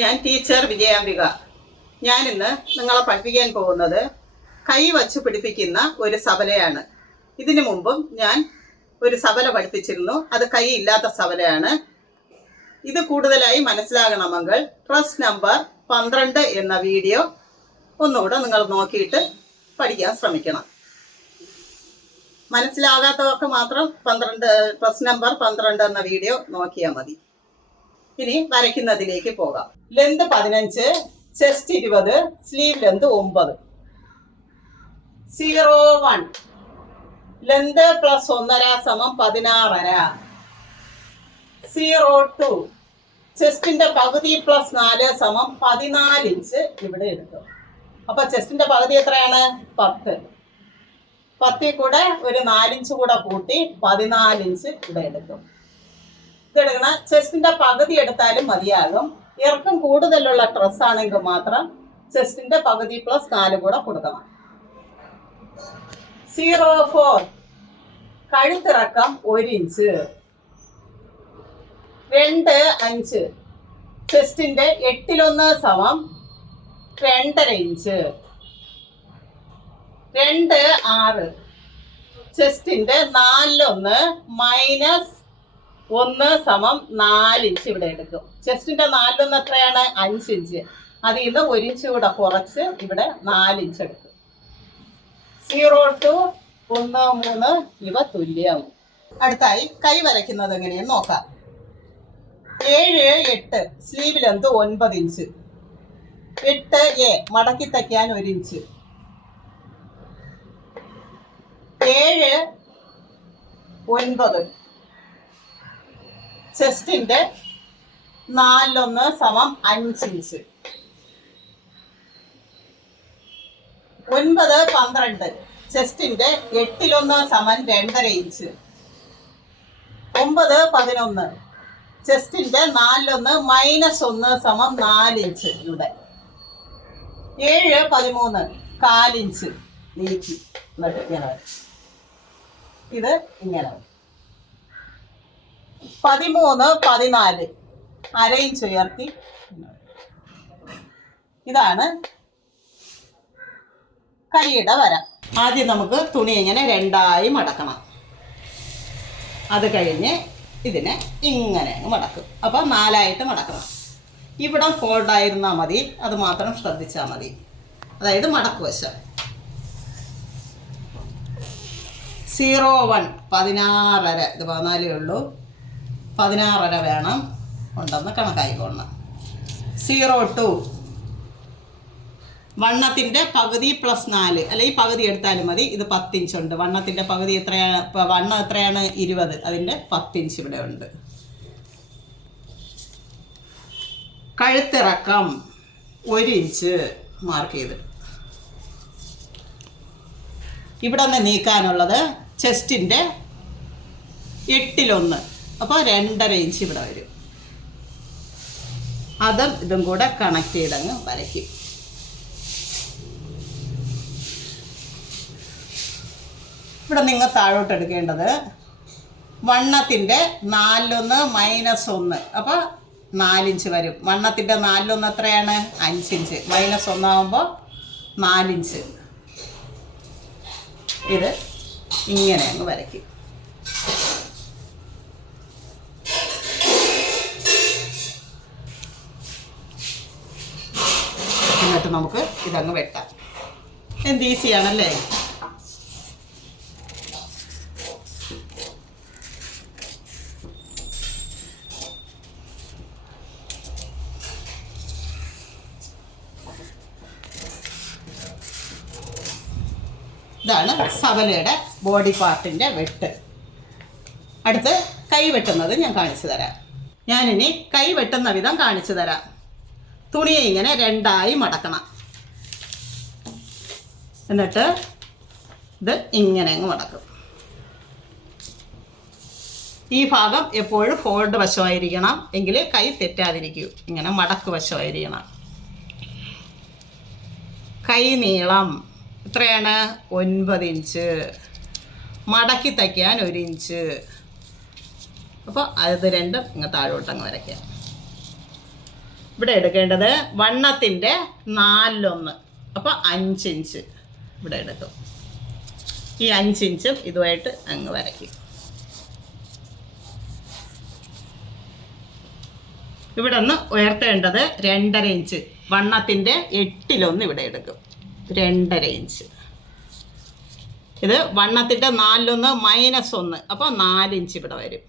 ഞാൻ ടീച്ചർ വിജയാംബിക. ഞാനിന്ന് നിങ്ങളെ പഠിപ്പിക്കാൻ പോകുന്നത് കൈ വച്ച് പിടിപ്പിക്കുന്ന ഒരു സബലയാണ് ഇതിനു മുമ്പും ഞാൻ ഒരു സബല പഠിപ്പിച്ചിരുന്നു. അത് കൈ ഇല്ലാത്ത സബലയാണ് ഇത് കൂടുതലായി മനസ്സിലാകണമെങ്കിൽ ട്രസ് നമ്പർ പന്ത്രണ്ട് എന്ന വീഡിയോ ഒന്നുകൂടെ നിങ്ങൾ നോക്കിയിട്ട് പഠിക്കാൻ ശ്രമിക്കണം. മനസ്സിലാകാത്തവർക്ക് മാത്രം പന്ത്രണ്ട് ട്രസ് നമ്പർ പന്ത്രണ്ട് എന്ന വീഡിയോ നോക്കിയാൽ മതി. ഇനി വരയ്ക്കുന്നതിലേക്ക് പോകാം. ലെന്ത് പതിനഞ്ച് ചെസ്റ്റ് ഇരുപത് സ്ലീവ് ലെന്ത് ഒമ്പത്. സീറോ വൺ ലെന്ത് പ്ലസ് ഒന്നര സമം പതിനാറര. സീറോ ടു ചെസ്റ്റിന്റെ പകുതി പ്ലസ് നാല് സമം പതിനാല് ഇഞ്ച് ഇവിടെ എടുക്കും അപ്പൊ ചെസ്റ്റിന്റെ പകുതി എത്രയാണ്? പത്ത്. പത്തിൽ കൂടെ ഒരു നാലിഞ്ച് കൂടെ കൂട്ടി പതിനാലിഞ്ച് ഇവിടെ എടുക്കും ഇതെടുക്കണ ചെസ്റ്റിന്റെ പകുതി എടുത്താലും മതിയാകും. ഇറക്കം കൂടുതലുള്ള ഡ്രസ് ആണെങ്കിൽ മാത്രം ചെസ്റ്റിന്റെ പകുതി പ്ലസ് നാല് കൂടെ കൊടുക്കണം. സീറോ ഫോർ കഴുത്തിറക്കം ഒരു ഇഞ്ച് രണ്ട് അഞ്ച്. ചെസ്റ്റിന്റെ എട്ടിലൊന്ന് സമം രണ്ടര ഇഞ്ച് രണ്ട് ആറ്. ചെസ്റ്റിന്റെ നാലിലൊന്ന് മൈനസ് ഒന്ന് സമം നാല് ഇഞ്ച് ഇവിടെ എടുക്കും. ചെസ്റ്റിന്റെ നാലിലൊന്ന് എത്രയാണ്? അഞ്ച് ഇഞ്ച്. അതിൽ നിന്ന് ഒരു ഇഞ്ച് കൂടെ കുറച്ച് ഇവിടെ നാല് ഇഞ്ച് എടുക്കും. സീറോ ടു ഒന്ന് മൂന്ന് ഇവ തുല്യം. അടുത്തായി കൈ വരയ്ക്കുന്നത് എങ്ങനെയെന്ന് നോക്കാം. ഏഴ് എട്ട്. സ്ലീവ് ലെന്ത് ഒൻപത് ഇഞ്ച്. എട്ട് എ. മടക്കി തയ്ക്കാൻ ഒരു ഇഞ്ച്. ഏഴ് ഒൻപത്. ചെസ്റ്റിന്റെ നാലിലൊന്ന് സമം അഞ്ച് ഇഞ്ച്. ഒൻപത് പന്ത്രണ്ട്. ചെസ്റ്റിന്റെ എട്ടിലൊന്ന് സമം രണ്ടര ഇഞ്ച്. ഒമ്പത് പതിനൊന്ന്. ചെസ്റ്റിന്റെ നാലിലൊന്ന് മൈനസ് ഒന്ന് സമം നാല് ഇഞ്ച് ഇവിടെ. ഏഴ് പതിമൂന്ന് കാലിഞ്ച് നീക്കി. എന്നിട്ട് ഇങ്ങനെ. ഇത് ഇങ്ങനെ വരും. പതിമൂന്ന് പതിനാല്. അര ഇഞ്ച് ഇതാണ് കൈയുടെ വര. ആദ്യം നമുക്ക് തുണി ഇങ്ങനെ രണ്ടായി മടക്കണം. അത് കഴിഞ്ഞ് ഇതിനെ ഇങ്ങനെ മടക്കും. അപ്പോൾ നാലായിട്ട് മടക്കണം. ഇവിടെ ഫോൾഡ് ആയിരുന്നാൽ മതി. അത് മാത്രം ശ്രദ്ധിച്ചാൽ മതി. അതായത് മടക്ക് വശം. സീറോ വൺ പതിനാറര. ഇത് പതിനാലേ ഉള്ളൂ. പതിനാറര വേണം. ഉണ്ടെന്ന് കണക്കായിക്കൊള്ളണം സീറോ ടു വണ്ണത്തിന്റെ പകുതി പ്ലസ് നാല്. ഈ പകുതി എടുത്താലും മതി. ഇത് പത്തിഞ്ച് ഉണ്ട്. വണ്ണത്തിന്റെ പകുതി എത്രയാണ്? ഇപ്പം വണ്ണം എത്രയാണ്? ഇരുപത്. അതിന്റെ പത്തിഞ്ച് ഇവിടെ ഉണ്ട്. കഴുത്തിറക്കം ഒരു ഇഞ്ച് മാർക്ക് ചെയ്ത് ഇവിടെ നിന്ന് നീക്കാനുള്ളത് ചെസ്റ്റിന്റെ എട്ടിലൊന്ന്. അപ്പോൾ രണ്ടര ഇഞ്ച് ഇവിടെ വരും. അതും ഇതും കൂടെ കണക്ട് ചെയ്തങ്ങ് വരയ്ക്കും. ഇവിടെ നിങ്ങൾ താഴോട്ട് എടുക്കേണ്ടത് വണ്ണത്തിന്റെ നാലിലൊന്ന് മൈനസ് ഒന്ന്. അപ്പോൾ നാലിഞ്ച് വരും. വണ്ണത്തിന്റെ നാലിലൊന്ന് എത്രയാണ്? അഞ്ചിഞ്ച്. മൈനസ് ഒന്നാകുമ്പോൾ നാലിഞ്ച്. ഇത് ഇങ്ങനെ അങ്ങ് വരയ്ക്കും. എന്നിട്ട് നമുക്ക് ഇതങ്ങ് വെട്ടാം. എന്ത് ഈസിയാണല്ലേ? ഇതാണ് സവലയുടെ ബോഡി പാർട്ടിന്റെ വെട്ട്. അടുത്ത് കൈ വെട്ടുന്നത് ഞാൻ കാണിച്ചു തരാം. ഞാനിനി കൈ വെട്ടുന്ന വിധം കാണിച്ചു തരാം. തുണിയെ ഇങ്ങനെ രണ്ടായി മടക്കണം. എന്നിട്ട് ഇത് ഇങ്ങനെ അങ്ങ് മടക്കും. ഈ ഭാഗം എപ്പോഴും ഫോൾഡ് വശമായിരിക്കണം. എങ്കിൽ കൈ തെറ്റാതിരിക്കൂ. ഇങ്ങനെ മടക്ക് വശമായിരിക്കണം. കൈ നീളം എത്രയാണ്? ഒൻപത് ഇഞ്ച്. മടക്കി തയ്ക്കാൻ ഒരു ഇഞ്ച്. അപ്പോൾ അത് രണ്ടും ഇങ്ങ് താഴോട്ടങ്ങ് വരയ്ക്കാം. ഇവിടെ എടുക്കേണ്ടത് വണ്ണത്തിന്റെ നാലിലൊന്ന്. അപ്പോൾ അഞ്ചിഞ്ച് ഇവിടെ എടുക്കും ഈ അഞ്ചിഞ്ചും ഇതുമായിട്ട് അങ്ങ് വരയ്ക്കും. ഇവിടെ ഒന്ന് ഉയർത്തേണ്ടത് രണ്ടര ഇഞ്ച് വണ്ണത്തിന്റെ എട്ടിലൊന്ന് ഇവിടെ എടുക്കും. രണ്ടര ഇഞ്ച് ഇത് വണ്ണത്തിന്റെ നാലിലൊന്ന് മൈനസ് ഒന്ന്. അപ്പോൾ നാലിഞ്ച് ഇവിടെ വരും.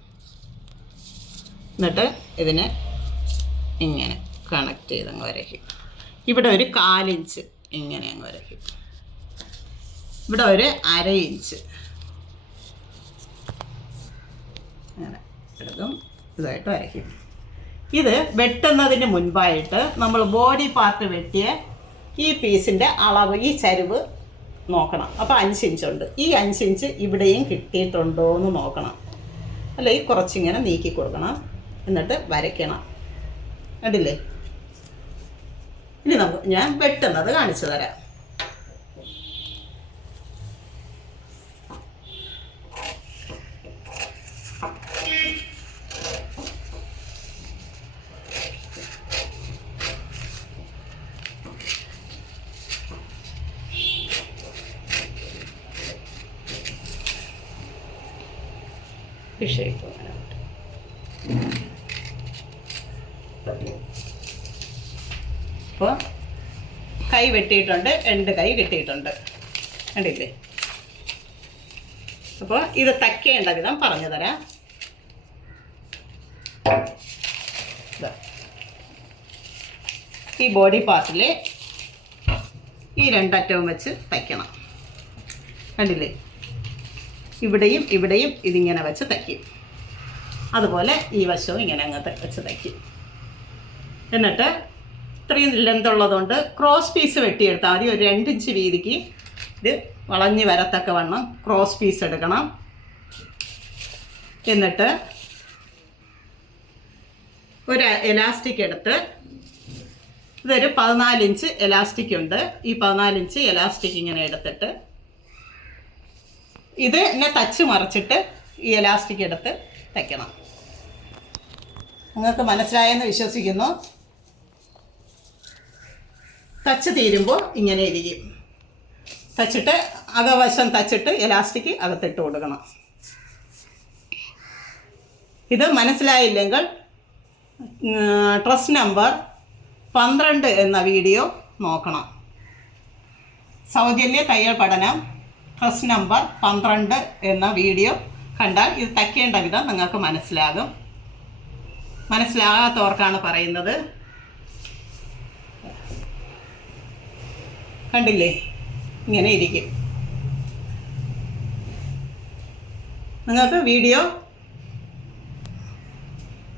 എന്നിട്ട് ഇതിനെ ഇങ്ങനെ കണക്ട് ചെയ്ത് അങ്ങ് വരയ്ക്കും. ഇവിടെ ഒരു കാലിഞ്ച് ഇങ്ങനെ അങ്ങ് വരയ്ക്കും. ഇവിടെ ഒരു അര ഇഞ്ച് അങ്ങനെ എടുക്കും ഇതായിട്ട് വരയ്ക്കും. ഇത് വെട്ടുന്നതിന് മുൻപായിട്ട് നമ്മൾ ബോഡി പാർട്ട് വെട്ടിയ ഈ പീസിന്റെ അളവ് ഈ ചരിവ് നോക്കണം. അപ്പോൾ അഞ്ച് ഇഞ്ചുണ്ട് ഈ അഞ്ച് ഇഞ്ച് ഇവിടെയും കിട്ടിയിട്ടുണ്ടോ എന്ന് നോക്കണം അല്ലെങ്കിൽ കുറച്ചിങ്ങനെ നീക്കി കൊടുക്കണം. എന്നിട്ട് വരയ്ക്കണം. കണ്ടില്ലേ? ഇനി നമുക്ക് ഞാൻ വെട്ടുന്നത് കാണിച്ചു തരാം. ഷേപ്പ് അങ്ങനെ അപ്പോൾ കൈ വെട്ടിയിട്ടുണ്ട് രണ്ട് കൈ കിട്ടിയിട്ടുണ്ട്. കണ്ടില്ലേ? അപ്പോൾ ഇത് തയ്ക്കേണ്ട വിധം പറഞ്ഞു തരാം. ഈ ബോഡി പാർട്ടിൽ ഈ രണ്ടറ്റവും വെച്ച് തയ്ക്കണം. കണ്ടില്ലേ? ഇവിടെയും ഇവിടെയും ഇതിങ്ങനെ വെച്ച് തയ്ക്കും. അതുപോലെ ഈ വശവും ഇങ്ങനെ അങ്ങ് വെച്ച് തയ്ക്കും. എന്നിട്ട് ഇത്രയും ലെന്ത് ഉള്ളതുകൊണ്ട് ക്രോസ് പീസ് വെട്ടിയെടുത്താൽ മതി. ഒരു രണ്ട് ഇഞ്ച് വീതിക്ക് ഇത് വളഞ്ഞ് വരത്തക്ക വണ്ണം ക്രോസ് പീസ് എടുക്കണം. എന്നിട്ട് ഒരു എലാസ്റ്റിക് എടുത്ത് ഇതൊരു പതിനാല് ഇഞ്ച് എലാസ്റ്റിക് ഉണ്ട്. ഈ പതിനാല് ഇഞ്ച് എലാസ്റ്റിക് ഇങ്ങനെ എടുത്തിട്ട് ഇത് എന്നെ തച്ച് മറിച്ചിട്ട് ഈ എലാസ്റ്റിക് എടുത്ത് തയ്ക്കണം. നിങ്ങൾക്ക് മനസ്സിലായെന്ന് വിശ്വസിക്കുന്നു. തച്ച് തീരുമ്പോൾ ഇങ്ങനെ ഇരിക്കും. തച്ചിട്ട് അകവശം തച്ചിട്ട് എലാസ്റ്റിക് അകത്തിട്ട് കൊടുക്കണം. ഇത് മനസ്സിലായില്ലെങ്കിൽ ട്രസ്റ്റ് നമ്പർ പന്ത്രണ്ട് എന്ന വീഡിയോ നോക്കണം. സൗജന്യ തയ്യൽ പഠനം ട്രസ്റ്റ് നമ്പർ പന്ത്രണ്ട് എന്ന വീഡിയോ കണ്ടാൽ ഇത് തയ്ക്കേണ്ട വിധം നിങ്ങൾക്ക് മനസ്സിലാകും. മനസ്സിലാകാത്തവർക്കാണ് പറയുന്നത്. കണ്ടില്ലേ? ഇങ്ങനെ ഇരിക്കും. നിങ്ങൾക്ക് വീഡിയോ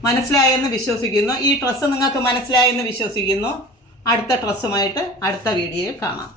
മനസ്സിലായെന്ന് വിശ്വസിക്കുന്നു. ഈ ഡ്രസ്സ് നിങ്ങൾക്ക് മനസ്സിലായെന്ന് വിശ്വസിക്കുന്നു. അടുത്ത ഡ്രസ്സുമായിട്ട് അടുത്ത വീഡിയോയിൽ കാണാം.